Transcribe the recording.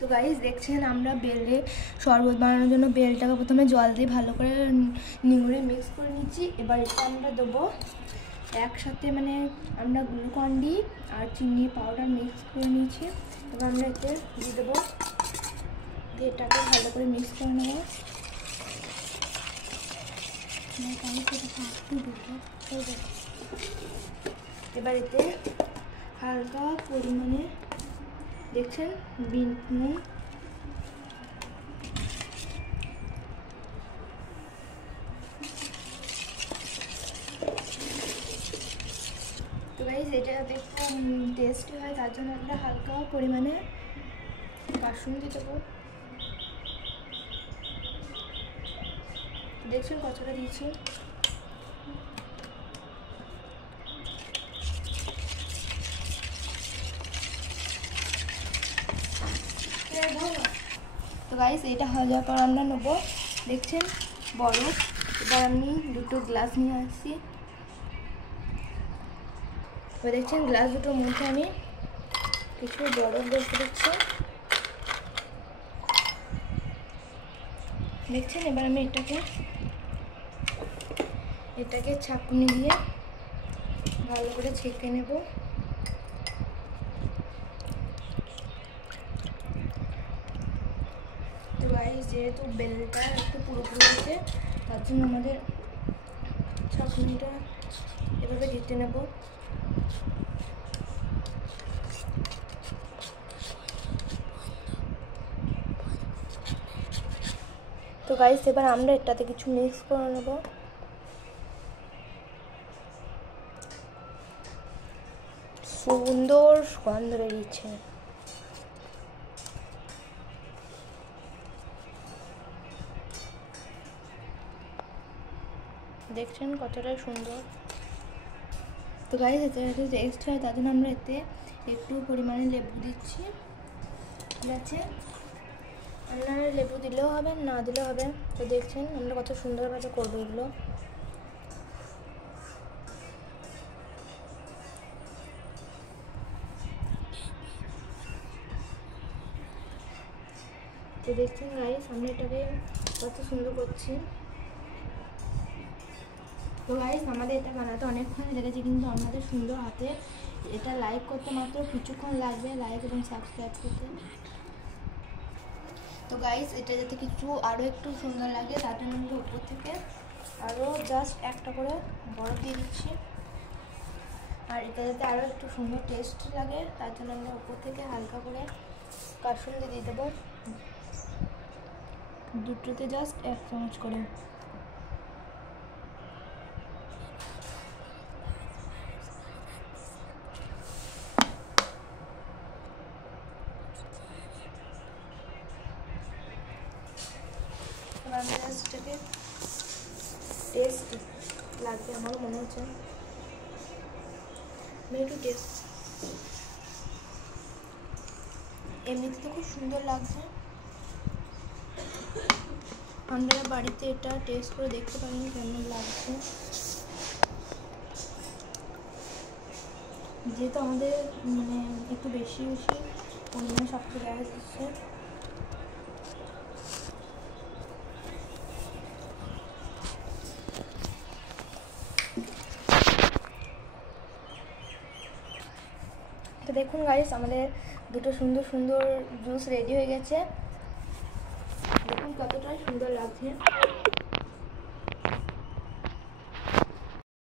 তো গাইস দেখছেন আমরা বেলে শরবত বানানোর জন্য বেলটাকে প্রথমে জল দিয়ে ভালো করে নিংড়ে মিক্স করে নিচ্ছি। এবার এটা আমরা দেবো একসাথে, মানে আমরা গ্লুকন্ডি আর চিনি পাউডার মিক্স করে নিয়েছি। এবার আমরা এতে দিয়ে দেবো, দিয়ে এটাকে ভালো করে মিক্স করে নেব। এবার এতে হালকা পরিমাণে দেখছেন বিট নুন, তো গাইস এটা যাতে একটু টেস্টি হয় তার জন্য আমরা হালকা পরিমাণে কাসুন্দি দেবো। দেখছেন কতটা দিয়েছি। তো গাইস এটা হয়ে যাওয়ার পর আমরা নেবো দেখছেন বরফ। এবার আমি দুটো গ্লাস নিয়ে আসছি। এবার দেখছেন গ্লাস দুটোর মধ্যে আমি কিছু বরফ বসে দিচ্ছি দেখছেন। এবার আমি এটাকে ছাঁকনি দিয়ে ভালো করে ছেঁকে নেব। তো গাইস যেহেতু বেলটা একটু পুরোপুরি আছে তার জন্য আমাদের ছাঁকনিটা এভাবে ঘেটে নেব। তো গাইস এবার আমরা এটাতে কিছু মিক্স করে নেব। সুন্দর গন্ধ বেরিয়েছে। দেখছেন কতটা সুন্দর। তো গাইস এতে যাতে টেস্ট হয় তার জন্য আমরা এতে একটু পরিমাণে লেবু দিচ্ছি। ঠিক আছে, আপনারা লেবু দিলেও হবে না দিলেও হবে। তো দেখছেন আমরা কত সুন্দরভাবে করবো এগুলো। তো দেখছেন গাইস আমরা এটাকে কত সুন্দর করছি। তো গাইস আমাদের এটা বানাতে অনেকক্ষণ লেগেছে, কিন্তু আমাদের সুন্দর হাতে এটা লাইক করতে মাত্র কিছুক্ষণ লাগবে, লাইক এবং সাবস্ক্রাইব করতে। তো গাইস এটা যাতে কিছু আরও একটু সুন্দর লাগে তার জন্য আমরা উপর থেকে আরও জাস্ট একটা করে বরফ দিয়ে দিচ্ছি। আর এটা যাতে আরও একটু সুন্দর টেস্ট লাগে তার জন্য আমরা উপর থেকে হালকা করে কাসুন্দি দিয়ে দেবো, দুটোতে জাস্ট 1 চামচ করে। এবার আমরা জাস্টটাকে টেস্ট লাগবে আমার মনে হচ্ছে একটু টেস্ট, এমনিতে তো খুব সুন্দর লাগছে। আপনারা বাড়িতে এটা টেস্ট করে দেখতে পারেন কেমন লাগছে। যেহেতু আমাদের মানে একটু বেশি পরিমাণে সব কিছু দেখা যাচ্ছে। তো দেখুন গাইস আমাদের দুটো সুন্দর সুন্দর জুস রেডি হয়ে গেছে। দেখুন কতটা সুন্দর লাগছে।